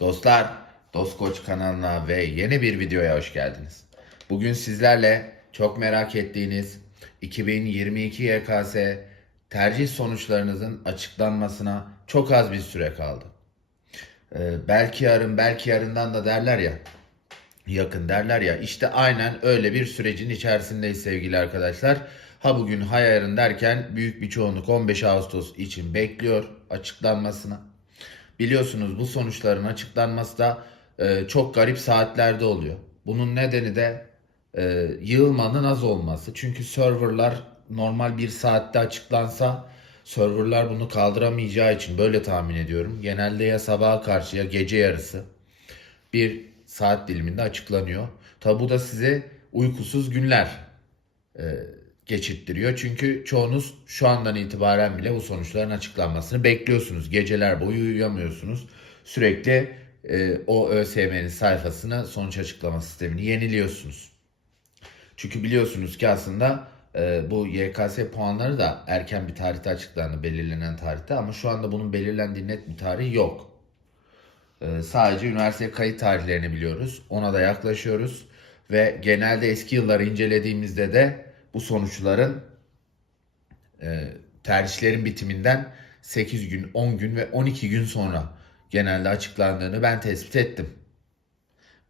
Dostlar, Dost Koç kanalına ve yeni bir videoya hoş geldiniz. Bugün sizlerle çok merak ettiğiniz 2022 YKS tercih sonuçlarınızın açıklanmasına çok az bir süre kaldı. Ee, belki yarın, belki yarından da derler ya, yakın derler ya, işte aynen öyle bir sürecin içerisindeyiz sevgili arkadaşlar. Ha bugün ha yarın derken büyük bir çoğunluk 15 Ağustos için bekliyor açıklanmasına. Biliyorsunuz bu sonuçların açıklanması da e, çok garip saatlerde oluyor. Bunun nedeni de e, yığılmanın az olması. Çünkü serverlar normal bir saatte açıklansa serverlar bunu kaldıramayacağı için böyle tahmin ediyorum. Genelde ya sabaha karşı ya gece yarısı bir saat diliminde açıklanıyor. Tabi bu da size uykusuz günler e, geçirttiriyor. Çünkü çoğunuz şu andan itibaren bile bu sonuçların açıklanmasını bekliyorsunuz. Geceler boyu uyuyamıyorsunuz. Sürekli e, o ÖSYM'nin sayfasına sonuç açıklama sistemini yeniliyorsunuz. Çünkü biliyorsunuz ki aslında e, bu YKS puanları da erken bir tarihte açıklandı, belirlenen tarihte ama şu anda bunun belirlendiği net bir tarih yok. E, sadece üniversite kayıt tarihlerini biliyoruz. Ona da yaklaşıyoruz ve genelde eski yılları incelediğimizde de bu sonuçların e, tercihlerin bitiminden 8 gün, 10 gün ve 12 gün sonra genelde açıklandığını ben tespit ettim.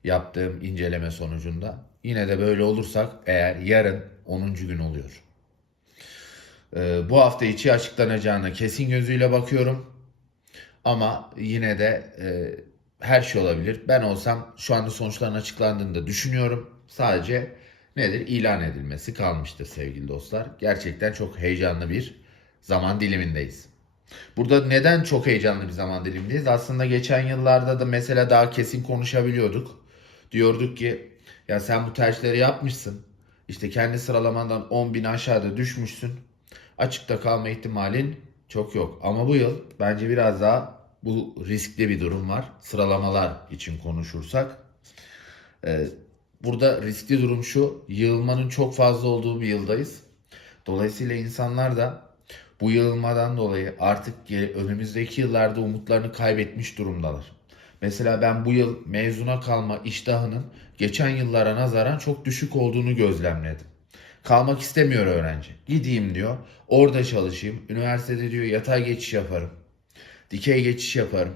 Yaptığım inceleme sonucunda. Yine de böyle olursak eğer yarın 10. gün oluyor. E, bu hafta içi açıklanacağına kesin gözüyle bakıyorum. Ama yine de e, her şey olabilir. Ben olsam şu anda sonuçların açıklandığını da düşünüyorum. Sadece nedir? İlan edilmesi kalmıştır sevgili dostlar. Gerçekten çok heyecanlı bir zaman dilimindeyiz. Burada neden çok heyecanlı bir zaman dilimindeyiz? Aslında geçen yıllarda da mesela daha kesin konuşabiliyorduk. Diyorduk ki ya sen bu tercihleri yapmışsın. İşte kendi sıralamandan 10 bin aşağıda düşmüşsün. Açıkta kalma ihtimalin çok yok. Ama bu yıl bence biraz daha bu riskli bir durum var. Sıralamalar için konuşursak. Ee, burada riskli durum şu. Yığılmanın çok fazla olduğu bir yıldayız. Dolayısıyla insanlar da bu yığılmadan dolayı artık önümüzdeki yıllarda umutlarını kaybetmiş durumdalar. Mesela ben bu yıl mezuna kalma iştahının geçen yıllara nazaran çok düşük olduğunu gözlemledim. Kalmak istemiyor öğrenci. Gideyim diyor. Orada çalışayım. Üniversitede diyor yatay geçiş yaparım. Dikey geçiş yaparım.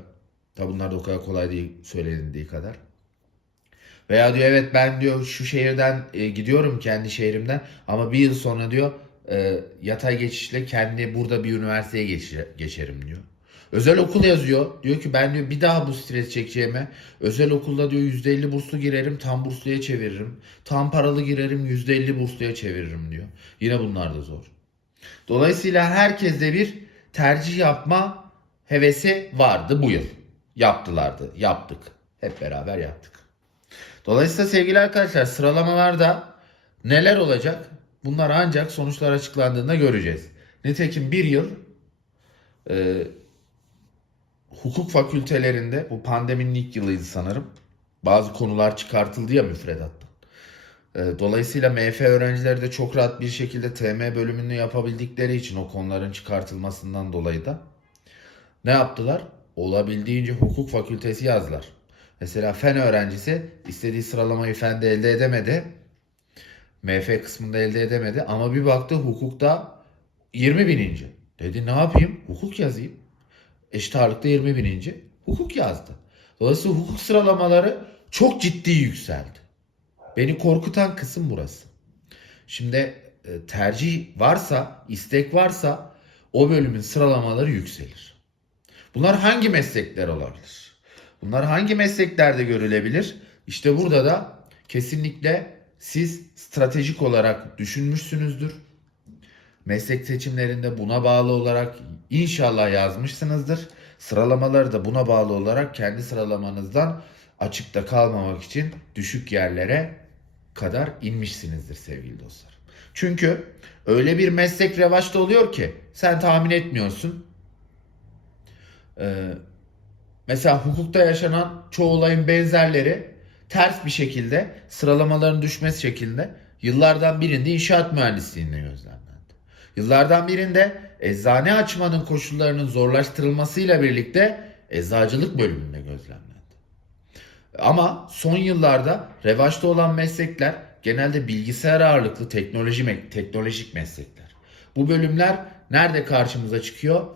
Tabi bunlar da o kadar kolay değil söylenildiği kadar. Veya diyor evet ben diyor şu şehirden e, gidiyorum kendi şehrimden ama bir yıl sonra diyor e, yatay geçişle kendi burada bir üniversiteye geçe- geçerim diyor. Özel okul yazıyor. Diyor ki ben diyor bir daha bu stres çekeceğime özel okulda diyor %50 burslu girerim tam bursluya çeviririm. Tam paralı girerim %50 bursluya çeviririm diyor. Yine bunlar da zor. Dolayısıyla herkeste bir tercih yapma hevesi vardı bu yıl. Yaptılardı, yaptık. Hep beraber yaptık. Dolayısıyla sevgili arkadaşlar sıralamalarda neler olacak? Bunlar ancak sonuçlar açıklandığında göreceğiz. Nitekim bir yıl e, hukuk fakültelerinde bu pandeminin ilk yılıydı sanırım. Bazı konular çıkartıldı ya müfredattan. E, Dolayısıyla MF öğrencileri de çok rahat bir şekilde TM bölümünü yapabildikleri için o konuların çıkartılmasından dolayı da ne yaptılar? Olabildiğince hukuk fakültesi yazdılar. Mesela fen öğrencisi istediği sıralamayı fende elde edemedi. MF kısmında elde edemedi ama bir baktı hukukta 20 bininci. Dedi ne yapayım? Hukuk yazayım. Eşit ağırlıkta 20 bininci. Hukuk yazdı. Dolayısıyla hukuk sıralamaları çok ciddi yükseldi. Beni korkutan kısım burası. Şimdi e, tercih varsa, istek varsa o bölümün sıralamaları yükselir. Bunlar hangi meslekler olabilir? Bunlar hangi mesleklerde görülebilir? İşte burada da kesinlikle siz stratejik olarak düşünmüşsünüzdür. Meslek seçimlerinde buna bağlı olarak inşallah yazmışsınızdır. Sıralamaları da buna bağlı olarak kendi sıralamanızdan açıkta kalmamak için düşük yerlere kadar inmişsinizdir sevgili dostlar. Çünkü öyle bir meslek revaçta oluyor ki sen tahmin etmiyorsun. Ee, mesela hukukta yaşanan çoğu olayın benzerleri ters bir şekilde sıralamaların düşmesi şeklinde yıllardan birinde inşaat mühendisliğinde gözlemlendi. Yıllardan birinde eczane açmanın koşullarının zorlaştırılmasıyla birlikte eczacılık bölümünde gözlemlendi. Ama son yıllarda revaçta olan meslekler genelde bilgisayar ağırlıklı teknoloji teknolojik meslekler. Bu bölümler nerede karşımıza çıkıyor?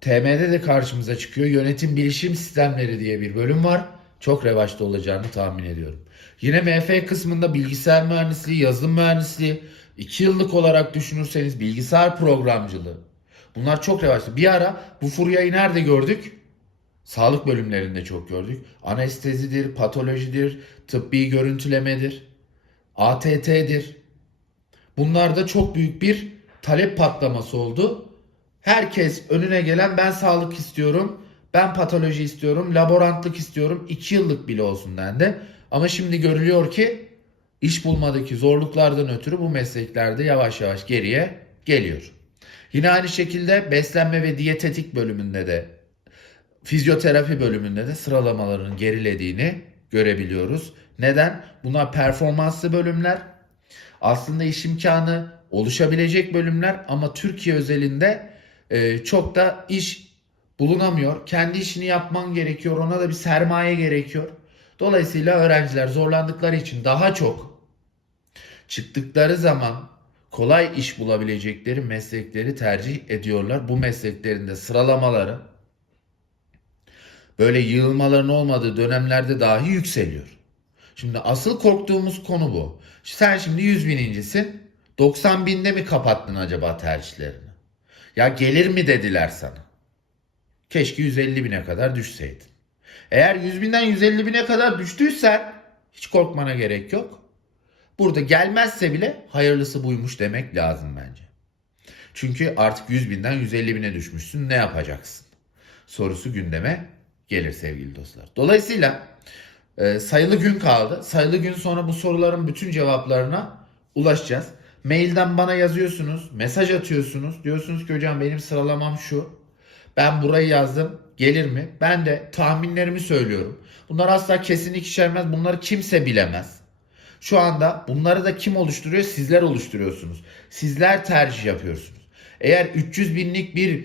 TM'de de karşımıza çıkıyor. Yönetim bilişim sistemleri diye bir bölüm var. Çok revaçta olacağını tahmin ediyorum. Yine MF kısmında bilgisayar mühendisliği, yazılım mühendisliği, 2 yıllık olarak düşünürseniz bilgisayar programcılığı. Bunlar çok revaçta. Bir ara bu furyayı nerede gördük? Sağlık bölümlerinde çok gördük. Anestezidir, patolojidir, tıbbi görüntülemedir, ATT'dir. Bunlarda çok büyük bir talep patlaması oldu. Herkes önüne gelen ben sağlık istiyorum, ben patoloji istiyorum, laborantlık istiyorum, 2 yıllık bile olsun dendi. Ama şimdi görülüyor ki iş bulmadaki zorluklardan ötürü bu mesleklerde yavaş yavaş geriye geliyor. Yine aynı şekilde beslenme ve diyetetik bölümünde de fizyoterapi bölümünde de sıralamaların gerilediğini görebiliyoruz. Neden? Bunlar performanslı bölümler. Aslında iş imkanı oluşabilecek bölümler ama Türkiye özelinde e, çok da iş bulunamıyor. Kendi işini yapman gerekiyor. Ona da bir sermaye gerekiyor. Dolayısıyla öğrenciler zorlandıkları için daha çok çıktıkları zaman kolay iş bulabilecekleri meslekleri tercih ediyorlar. Bu mesleklerin de sıralamaları böyle yığılmaların olmadığı dönemlerde dahi yükseliyor. Şimdi asıl korktuğumuz konu bu. Sen şimdi 100 binincisin. 90 binde mi kapattın acaba tercihlerini? Ya gelir mi dediler sana? Keşke 150 bine kadar düşseydin. Eğer 100 binden 150 bine kadar düştüysen hiç korkmana gerek yok. Burada gelmezse bile hayırlısı buymuş demek lazım bence. Çünkü artık 100 binden 150 bine düşmüşsün ne yapacaksın? Sorusu gündeme gelir sevgili dostlar. Dolayısıyla e, sayılı gün kaldı. Sayılı gün sonra bu soruların bütün cevaplarına ulaşacağız. Mailden bana yazıyorsunuz, mesaj atıyorsunuz. Diyorsunuz ki hocam benim sıralamam şu. Ben burayı yazdım. Gelir mi? Ben de tahminlerimi söylüyorum. Bunlar asla kesinlik içermez. Bunları kimse bilemez. Şu anda bunları da kim oluşturuyor? Sizler oluşturuyorsunuz. Sizler tercih yapıyorsunuz. Eğer 300 binlik bir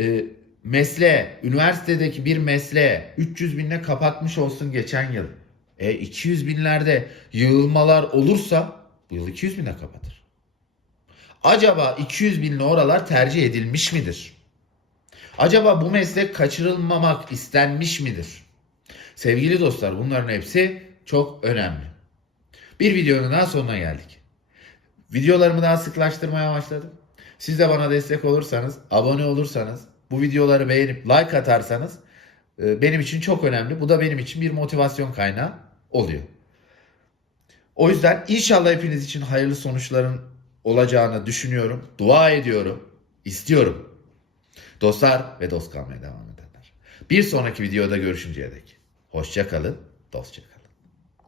e, mesleğe, üniversitedeki bir mesleğe 300 binle kapatmış olsun geçen yıl. E 200 binlerde yığılmalar olursa bu yıl 200 bine kapatır. Acaba 200 binli oralar tercih edilmiş midir? Acaba bu meslek kaçırılmamak istenmiş midir? Sevgili dostlar bunların hepsi çok önemli. Bir videonun daha sonuna geldik. Videolarımı daha sıklaştırmaya başladım. Siz de bana destek olursanız, abone olursanız, bu videoları beğenip like atarsanız e, benim için çok önemli. Bu da benim için bir motivasyon kaynağı oluyor. O yüzden inşallah hepiniz için hayırlı sonuçların olacağını düşünüyorum. Dua ediyorum, istiyorum. Dostlar ve dost kalmaya devam edenler. Bir sonraki videoda görüşünceye dek. Hoşça kalın, dostça kalın.